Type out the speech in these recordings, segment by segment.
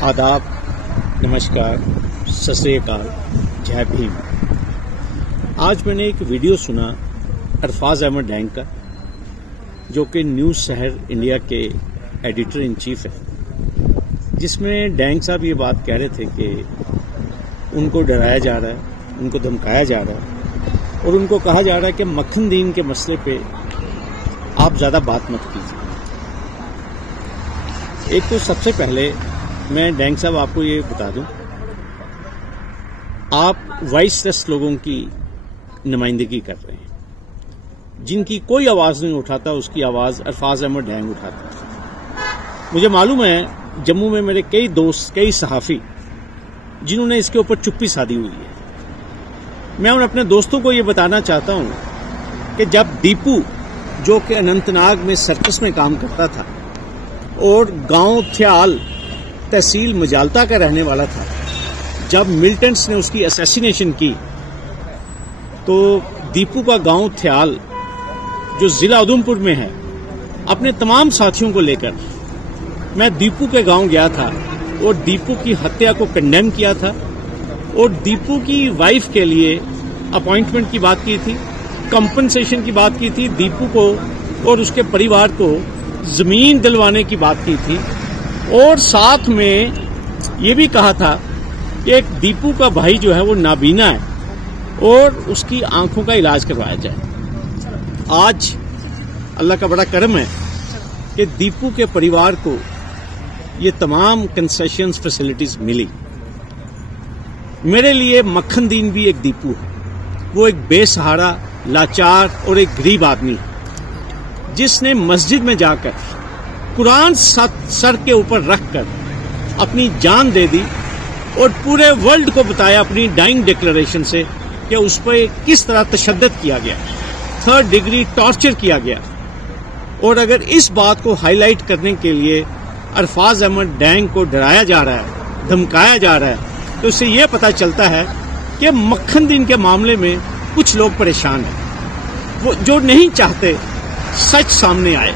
आदाब, नमस्कार, सत श्री अकाल, जय भीम। आज मैंने एक वीडियो सुना अरफाज अहमद डैंग का, जो कि न्यूज़ शहर इंडिया के एडिटर इन चीफ है, जिसमें डैंग साहब ये बात कह रहे थे कि उनको डराया जा रहा है, उनको धमकाया जा रहा है और उनको कहा जा रहा है कि मक्खन दीन के मसले पे आप ज़्यादा बात मत कीजिए। एक तो सबसे पहले मैं डैंग साहब आपको ये बता दूं, आप वॉइसलेस लोगों की नुमाइंदगी कर रहे हैं। जिनकी कोई आवाज़ नहीं उठाता, उसकी आवाज़ अरफाज अहमद डैंग उठाता है। मुझे मालूम है जम्मू में मेरे कई दोस्त, कई सहाफ़ी जिन्होंने इसके ऊपर चुप्पी साधी हुई है। मैं उन अपने दोस्तों को ये बताना चाहता हूं कि जब दीपू, जो कि अनंतनाग में सर्कस में काम करता था और गांव थ्याल तहसील मजालता का रहने वाला था, जब मिलिटेंट्स ने उसकी असैसिनेशन की तो दीपू का गांव थ्याल, जो जिला उधमपुर में है, अपने तमाम साथियों को लेकर मैं दीपू के गांव गया था और दीपू की हत्या को कंडेम किया था और दीपू की वाइफ के लिए अपॉइंटमेंट की बात की थी, कंपनसेशन की बात की थी, दीपू को और उसके परिवार को जमीन दिलवाने की बात की थी और साथ में ये भी कहा था कि एक दीपू का भाई जो है वो नाबीना है और उसकी आंखों का इलाज करवाया जाए। आज अल्लाह का बड़ा करम है कि दीपू के परिवार को ये तमाम कंसेशंस फैसिलिटीज मिली। मेरे लिए मक्खन दीन भी एक दीपू है। वो एक बेसहारा, लाचार और एक गरीब आदमी है जिसने मस्जिद में जाकर कुरान सर के ऊपर रखकर अपनी जान दे दी और पूरे वर्ल्ड को बताया अपनी डाइंग डिक्लेरेशन से कि उस पर किस तरह तशद्दुद किया गया, 3rd डिग्री टॉर्चर किया गया। और अगर इस बात को हाईलाइट करने के लिए अरफाज अहमद डैंग को डराया जा रहा है, धमकाया जा रहा है, तो इससे यह पता चलता है कि मक्खन दीन के मामले में कुछ लोग परेशान हैं, वो जो नहीं चाहते सच सामने आए।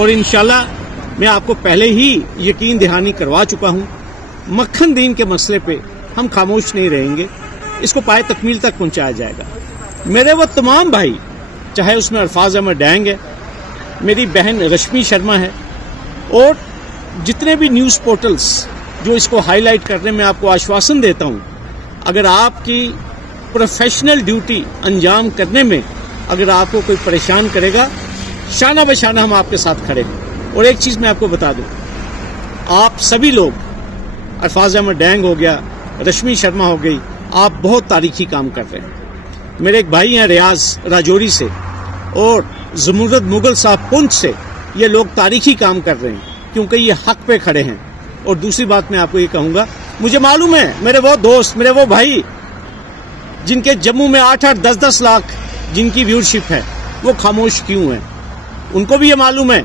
और इंशाल्लाह मैं आपको पहले ही यकीन दहानी करवा चुका हूं, मक्खन दीन के मसले पे हम खामोश नहीं रहेंगे, इसको पाए तकमील तक पहुंचाया जाएगा। मेरे वो तमाम भाई, चाहे उसमें अरफाज अहमद डैंग है, मेरी बहन रश्मि शर्मा है और जितने भी न्यूज़ पोर्टल्स जो इसको हाईलाइट करने में आपको आश्वासन देता हूं, अगर आपकी प्रोफेशनल ड्यूटी अंजाम करने में अगर आपको कोई परेशान करेगा, शाना बशाना हम आपके साथ खड़े हैं। और एक चीज मैं आपको बता दूं, आप सभी लोग, अरफाज अहमद डैंग हो गया, रश्मि शर्मा हो गई, आप बहुत तारीखी काम कर रहे हैं। मेरे एक भाई हैं रियाज राजौरी से और जमुरद मुगल साहब पुंछ से, ये लोग तारीखी काम कर रहे हैं क्योंकि ये हक पे खड़े हैं। और दूसरी बात मैं आपको ये कहूंगा, मुझे मालूम है मेरे वो दोस्त, मेरे वो भाई जिनके जम्मू में 8-8, 10-10 लाख जिनकी व्यूअरशिप है, वो खामोश क्यों हैं। उनको भी ये मालूम है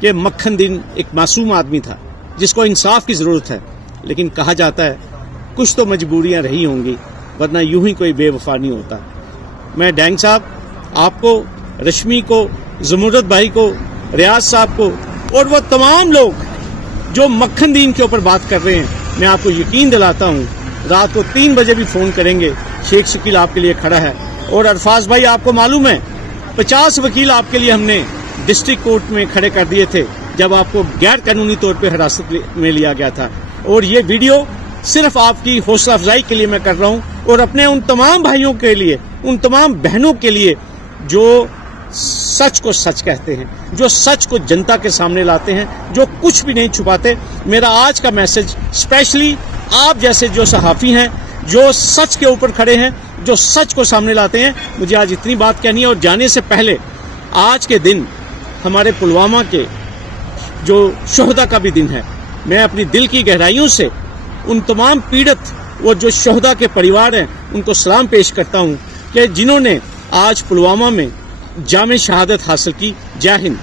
कि मक्खन दीन एक मासूम आदमी था जिसको इंसाफ की जरूरत है, लेकिन कहा जाता है कुछ तो मजबूरियां रही होंगी, वरना यूं ही कोई बेवफा नहीं होता। मैं डैंग साहब, आपको, रश्मि को, जमुरद भाई को, रियाज साहब को और वो तमाम लोग जो मक्खन दीन के ऊपर बात कर रहे हैं, मैं आपको यकीन दिलाता हूं, रात को 3 बजे भी फोन करेंगे, शेख शकील आपके लिए खड़ा है। और अरफाज भाई, आपको मालूम है 50 वकील आपके लिए हमने डिस्ट्रिक्ट कोर्ट में खड़े कर दिए थे जब आपको गैर कानूनी तौर पे हिरासत में लिया गया था। और ये वीडियो सिर्फ आपकी हौसला अफजाई के लिए मैं कर रहा हूं और अपने उन तमाम भाइयों के लिए, उन तमाम बहनों के लिए जो सच को सच कहते हैं, जो सच को जनता के सामने लाते हैं, जो कुछ भी नहीं छुपाते। मेरा आज का मैसेज स्पेशली आप जैसे जो सहाफी हैं, जो सच के ऊपर खड़े हैं, जो सच को सामने लाते हैं, मुझे आज इतनी बात कहनी है। और जाने से पहले, आज के दिन हमारे पुलवामा के जो शोहदा का भी दिन है, मैं अपनी दिल की गहराइयों से उन तमाम पीड़ित और जो शोहदा के परिवार हैं उनको सलाम पेश करता हूं कि जिन्होंने आज पुलवामा में जामे शहादत हासिल की। जय हिंद।